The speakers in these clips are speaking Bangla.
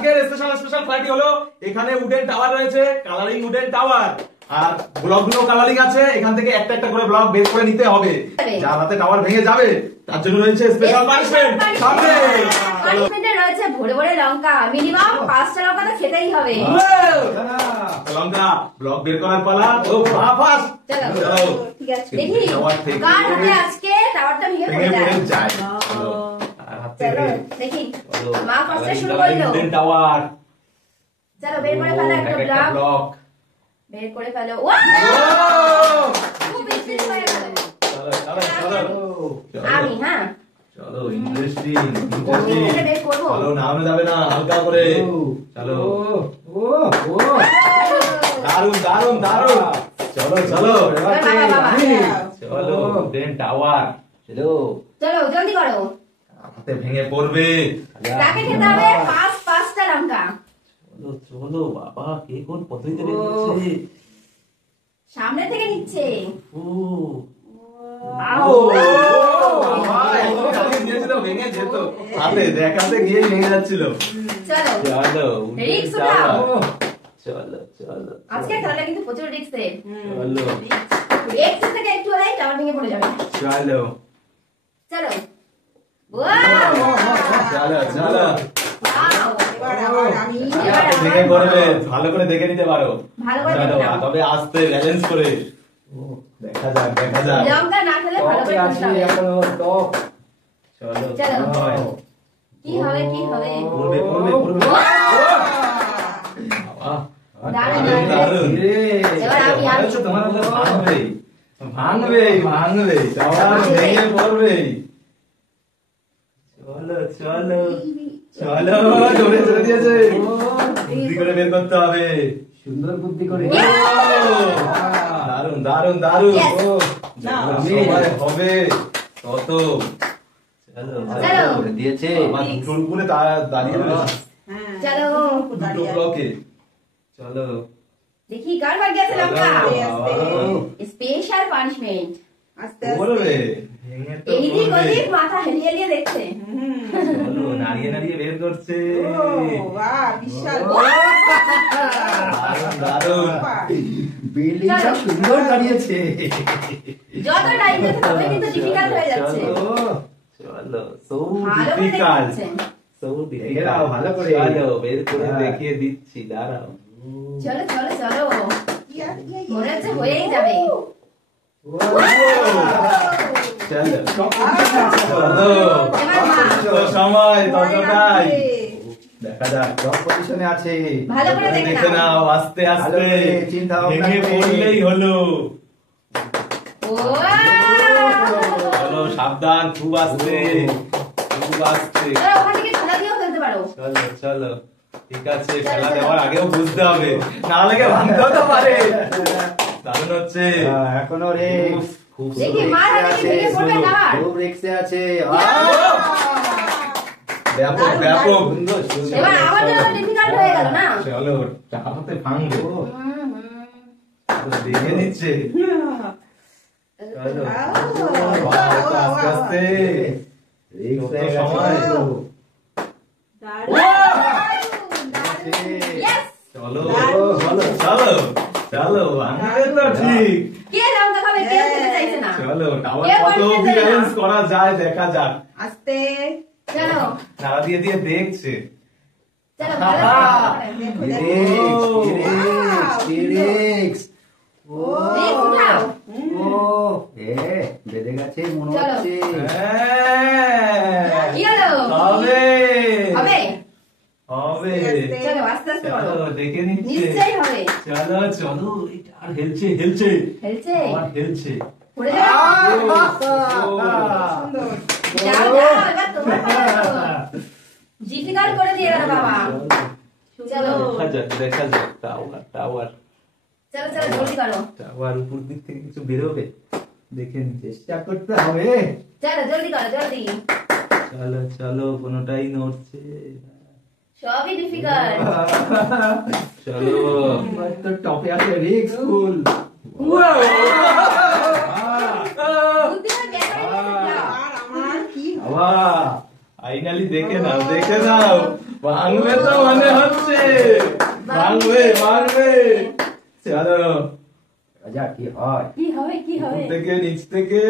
আজকের স্পেশাল ফ্লাইট হলো এখানে উডেন টাওয়ার রয়েছে, কালারিং উডেন টাওয়ার, আর ব্লকগুলো কালারিং আছে। এখান থেকে একটা একটা করে ব্লক বের করে নিতে হবে। যার হাতে টাওয়ার ভেঙে যাবে তার জন্য রয়েছে স্পেশাল পানিশমেন্ট। সামনে পানিশমেন্টে রয়েছে ভরে ভরে লঙ্কা, মিনিমাম 5টা লঙ্কা তো খেতেই হবে। লঙ্কা ব্লক বের করার পালা। ও ফাস্ট চলো, ঠিক আছে, দেখি কার হাতে আজকে টাওয়ারটা ভেঙে পড়ে যায়। চলো দেখি, মা ফার্স্টে শুরু করলো উডেন টাওয়ার। চলো বের করে ফেলো একটা ব্লক, বের করে ফেলো। ওয়াও, খুব বিস্তারিত হয়ে গেল। আমি হ্যাঁ চলো, ইন্টারেস্টিং চলো, নামে যাবে না, হালকা করে চলো। দারুন দারুন দারুন, চলো চলো চলো, উডেন টাওয়ার চলো চলো জলদি করো, হাতে ভেঙে পড়বে। তাকে খেতে হবে 5টা লঙ্কা। চলো চলো বাবা, কে কোন পদ্ধতিতে বের করছে? সামনে থেকে নিচ্ছে। ও ভেঙে যেত, হাতে দেখাতে গিয়ে ভেঙে যাচ্ছিল। চলো চলো রিস্ক উঠাও। চলো চলো, আজকে খেলাটা কিন্তু প্রচুর রিস্কের। চলো একটু থেকে একটু হলেই টাওয়ার ভেঙে পড়ে যাবে। চলো চলো ওয়াও, চলো চলো, ওয়াও, ভেঙে পড়বে, ভালো করে দেখে নিতে পারো। ভালো করে চলো, দেখে নাও। তবে আস্তে ব্যালেন্স করে দেখা যাক দেখা যাক। লঙ্কা না খেলে ভালো করে বুঝতে হবে। চলো চলো। হয়। কি হবে কি হবে? পড়বে পড়বে পড়বে। দারুণ, দারুণ দারুণ। এবার আমি তোমার মতো ভাঙবে ভাঙবে ভাঙবে, টাওয়ার ভেঙে পড়বে। চলো চলো চলো, জোরে চলে দিয়েছে, বুদ্ধি করে বের করতে হবে। সুন্দর বুদ্ধি করে। দারুণ দারুণ দারুণ। Yes. সময় হবে কত। চলো চলো। দিয়েছে, আমার দুটোর উপরে দাঁড়িয়ে রয়েছে, চলো দুটো ব্লকে। চলো দেখি কার ভাগ্যে আছে লঙ্কা। বাবা। Special punishment. পড়বে, ভেঙে তো এদিক পড়বে। ওদিক মাথা হেলিয়ে হেলিয়ে দেখছে। চলো, নাড়িয়ে নাড়িয়ে বের করছে। দারুণ দারুণ। বিল্ডিংটা সুন্দর দাঁড়িয়েছে। যত টাইম যাচ্ছে তবে কিন্তু ডিফিকাল্ট হয়ে যাচ্ছে। চলো, সো ভালো করে ডিফিকাল্ট, দেখছে। সো দেখে ডিফিকাল্ট। নাও, ভালো করে। চলো, বের করে হ্যাঁ। দেখিয়ে দিচ্ছি, দাঁড়াও। চলো চলো চলো, মনে হচ্ছে হয়েই যাবে। চলো চলো। এবার মা। তো সময় ততটাই, দেখা যাক। টপ পজিশনে আছে। ভালো করে দেখে দেখে নাও। নাও, আস্তে ভালো আস্তে করে চিন্তা ভাবনা ভেঙে করে। পড়লেই হলো। ওয়াও। চলো, সাবধান, খুব আস্তে খুব আস্তে। চলো ওখান থেকে ঢালা দিয়েও ফেলতে পারো। চলো চলো, ঠিক আছে, খেলা দেওয়ার আগেও বুঝতে হবে, না লেগে ভাঙতেও তো পারে। দারুণ হচ্ছে। হ্যাঁ, এখনো রে। উফ, খুব দেখি মার হাতে কি ভেঙে পড়বে টাওয়ার। খুব রিস্কে আছে। ব্যাপক ব্যাপক। সুন্দর সুন্দর। এবার আমার জন্য ডিফিকাল্ট হয়ে গেল না। চলো, টাকাতে ভাঙবে, হুম। দেখে নিচ্ছে। চলো, আস্তে আস্তে, রিস্ক কত হয়ে গেছে। সময়। Yes! চলো চলো চলো চলো, ভাঙবে তো ঠিক। কে লঙ্কা খাবে কেউ খেতে চাইছে না। চলো, টাওয়ার কেউ কত বলতে অব্দি চায় না। ব্যালেন্স করা যায় দেখা যাক। আস্তে চলো নাড়া দিয়ে দিয়ে দেখছে। চলো ভালো করে। দেখো রিস্ক, রিস্ক। রিস্ক উঠাও। ও, বেঁধে গেছে মনে চলো। হচ্ছে। হ্যাঁ, কি হলো? হবে হবে? হবে। চলো আস্তে আস্তে করো। চলো, দেখে নিচ্ছে। নিশ্চয়ই হবে। চলো চলো, এটা আর হেলছে হেলছে, খেলছে? আবার হেলছে। পড়ে যাবে? সুন্দর যাও যাও, এবার তোমার পালা। ডিফিকাল্ট করে দিয়ে গেল বাবা। চলো দেখা যাক দেখা যাক, টাওয়ার টাওয়ার চলো চলো জলদি করো। টাওয়ার উপর দিক থেকে কিছু বেরোবে, দেখে নি। চেষ্টা করতে হবে। চলো জলদি করো জলদি। চলো চলো, কোনোটাই নড়ছে। সবই ডিফিকাল্ট। চলো, এবার তো টপে আছে রিস্ক ফুল। বুদ্ধিমান জ্ঞান হয়ে গেছে, যাও। আর আমার কি আবার ফাইনালি দেখে নাও ভাঙবে তো মনে হচ্ছে, ভাঙবে চলো রাজা কি হয়? কি হবে উপর থেকে নিচ থেকে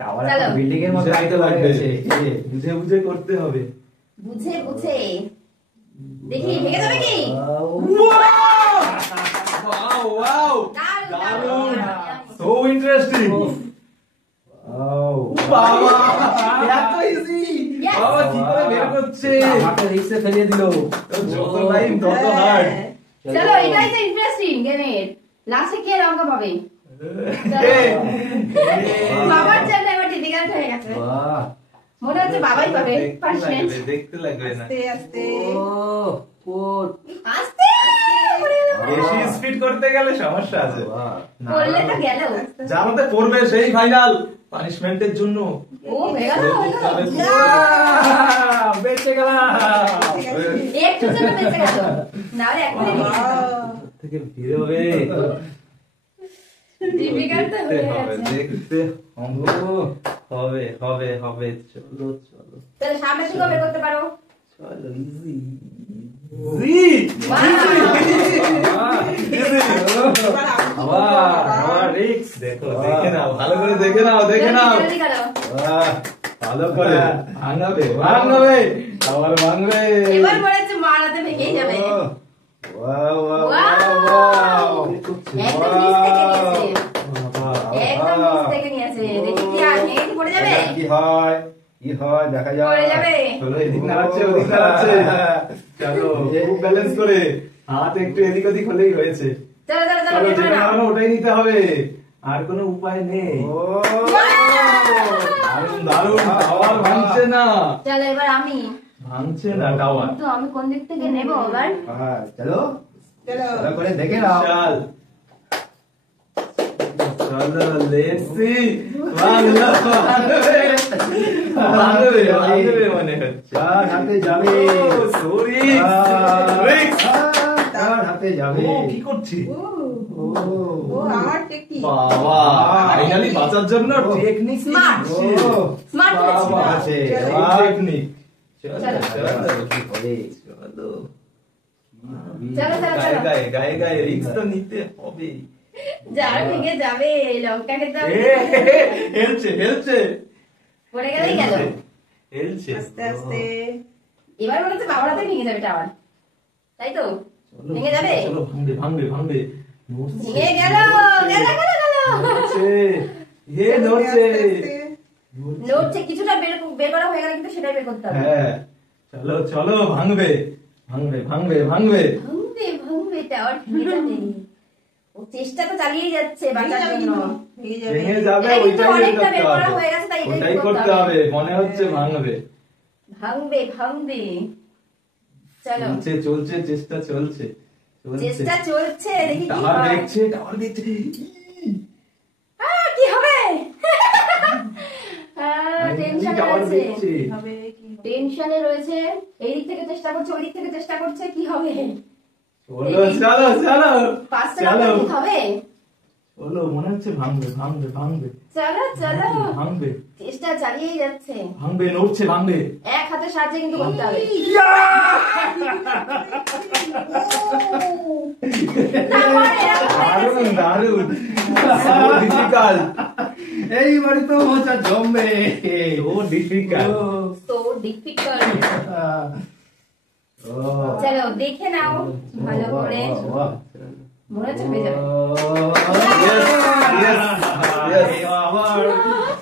টাওয়ার চলো। বিল্ডিং এর মধ্যে বুঝে লাগবে, বুঝে বুঝে করতে হবে। বুঝে দেখি ভেঙে যাবে কি? ওয়াও দারুণ, সো ইন্টারেস্টিং। বাবা এত ইজি, Yes! বাবা কি করে বের করছে, আমাকে রিক্সে ফেলিয়ে দিল। যত টাইম তত হার্ড। চলো এটাই তো ইন্টারেস্টিং গেমের। লাস্টে কে রঙ পাবে? বাবার জন্য এবার ডিফিকাল্ট হয়ে গেছে। বাহ, মনে হচ্ছে বাবাই পাবে পানিশমেন্ট। দেখতে লাগবে না, আস্তে আস্তে ও আস্তে পড়ে গেল। বেশি স্পিড করতে গেলে সমস্যা আছে। বাহ, না, পড়লে তো গেল। জামাতে পড়বে সেই ফাইনাল পানিশমেন্টের জন্য। ও হয়ে গেল। বেঁচে গেলাম। একটু জন্য বেঁচে গেল। না হলে এক মিনিট থেকে ফিরে হবে, ডিফিকাল্ট তো হয়ে গেছে। দেখতে হবে। চলো তাহলে সামনে থেকে বের করতে পারো। ইজি আবার রিক্স। দেখে নাও, ভালো করে দেখে নাও। জলদি করো। বাহ, ভালো করে ভাঙবে, আবার ভাঙবে। এবার মনে হচ্ছে মারাতে ভেঙেই যাবে। Wow wow Wow! ওয়াও। একদম নিচ থেকে নিয়েছে। একদম নিচ থেকে নিয়েছে। দেখি কি আর ভেঙে কি পড়ে যাবে? কি হয় দেখা যাক। পড়ে যাবে। চলো এদিক নাড়াচ্ছে, ওদিক নাড়াচ্ছে। চলো খুব ব্যালেন্স করে, হাত একটু এদিক ওদিক হলেই হয়েছে। চলো চলো বের যেটা করে নাও। নাড়ানো ওটাই নিতে হবে, আর কোনো উপায় নেই। ও দারুণ টাওয়ার ভাঙছে না, চলো এবার আমি। টাওয়ার। তো আমি কোন দিক থেকে নেব এবার? হ্যাঁ, চলো চলো ভালো করে দেখে নাও। চলো লেটস সি। ভাঙবে মনে হচ্ছে। চার হাতে যাবে। সরি চার হাতে যাবে। কি করছি ও আমার টেকনিক। বাবা, ফাইনালি বাঁচার জন্য টেকনিক Smart. স্মার্ট করেছি। বাবা আছে। টেকনিক। চলো। কি করে? গায়ে রিস্ক তো নিতে হবে। যার ভেঙে যাবে লঙ্কা খেতে হবে। হেলছে পড়ে গেলেই গেল। আস্তে আস্তে এবার মনে হচ্ছে বাবার হাতে ভেঙে যাবে টাওয়ার, তাই তো? ভেঙে যাবে? চলো ভাঙবে ভেঙে গেল। নড়ছে। নড়ছে, কিছুটা বের করা হয়ে গেল, কিন্তু সেটাই বের করতে হবে। হ্যাঁ চলো ভাঙবে ভাঙবে টাওয়ার ভেঙে যাবে। ও চেষ্টা তো চালিয়ে যাচ্ছে বাঁচার জন্য। ভেঙে যাবে, এটা কিন্তু ওইটাই অনেকটা করতে বের করা হবে। হয়ে গেছে, তাই এটাই ওটাই করতে হবে, মনে হচ্ছে ভাঙবে। ভাঙবে। চলো চলছে চেষ্টা চলছে। চেষ্টা চলছে, দেখি কি টাওয়ার হয়। দেখছে। কি হবে? টেনশনে টাওয়ার রয়েছে। দেখছে। হবে কি হবে? টেনশনে রয়েছে, এই দিক থেকে চেষ্টা করছে, ওই দিক থেকে চেষ্টা করছে, কি হবে? চলো পাঁচটা নাম্বার কি হবে? চলো, মনে হচ্ছে ভাঙবে। চলো ভাঙবে চেষ্টা চালিয়ে যাচ্ছে। নড়ছে, ভাঙবে। এক হাতের সাহায্যে কিন্তু করতে হবে। তারপরে এরকম হয়ে গেছে। দারুণ ডিফিকাল্ট। এইবারে তো মজা জমবে। ও ডিফিকাল্ট। So difficult. চলো দেখে নাও ভালো করে, মনে হচ্ছে হয়ে যাবে। আবার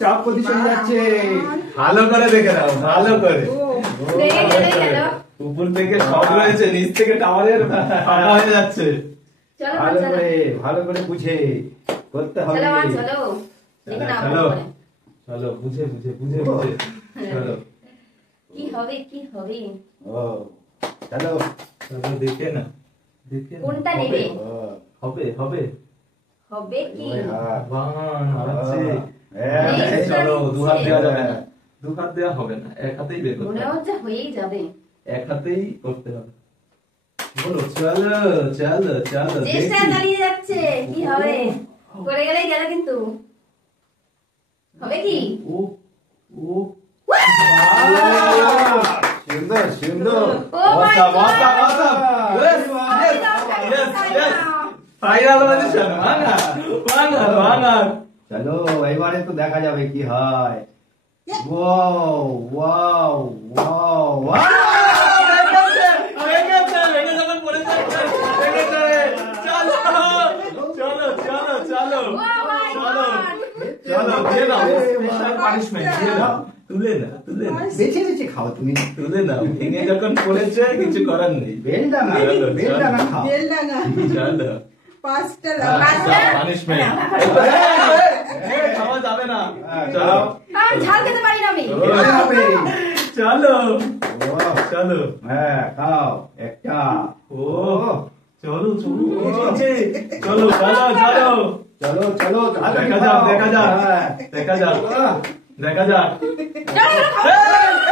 টপ পজিশন যাচ্ছে। ভালো করে দেখে নাও, ভালো করে। দেখে গেল। উপর থেকে সব রয়েছে, নিচ থেকে টাওয়ারের ফাঁকা হয়ে যাচ্ছে। চলো ভালো করে বুঝে করতে হবে। চলো দেখে নাও চলো। ভালো করে। চলো বুঝে চলো কি হবে? ও চলো চলো দেখে না, কোনটা নেবে? হবে কি? বান আছে। Next চলো one দু হাত হচ্ছে- দেওয়া যাবে না, দু হাত দেওয়া হবে না, এক হাতেই বের করতে মনে হবে, হচ্ছে হয়েই যাবে। এক হাতেই করতে হবে। বলো চলো চেষ্টা দেখি। চালিয়ে যাচ্ছে, কি হবে? করে গেলেই গেল, কিন্তু হবে কি? ও সুন্দর সুন্দর Oh my Awesome, God! awesome, awesome. Yes, yes, yes. Final position. One up. চলো এবারে তো দেখা যাবে কি হয় ওয়াও ওয়াও ওয়াও ওয়াও বেছে বেছে খাও তুমি কিছু করার নেই বেলডাঙা বেলডাঙা খাও বেলডাঙা চলো পাঁচটা পানিশমেন্ট খাওয়া যাবে না চলো ঝাল খেতে পারি না আমি। চলো ও, চলো হ্যাঁ খাও একটা ও চলো চলো চলো চলো চলো চলো চলো দেখা যাক দেখা যাক দেখা যাক দেখা যাক চলো, চলো, খাও।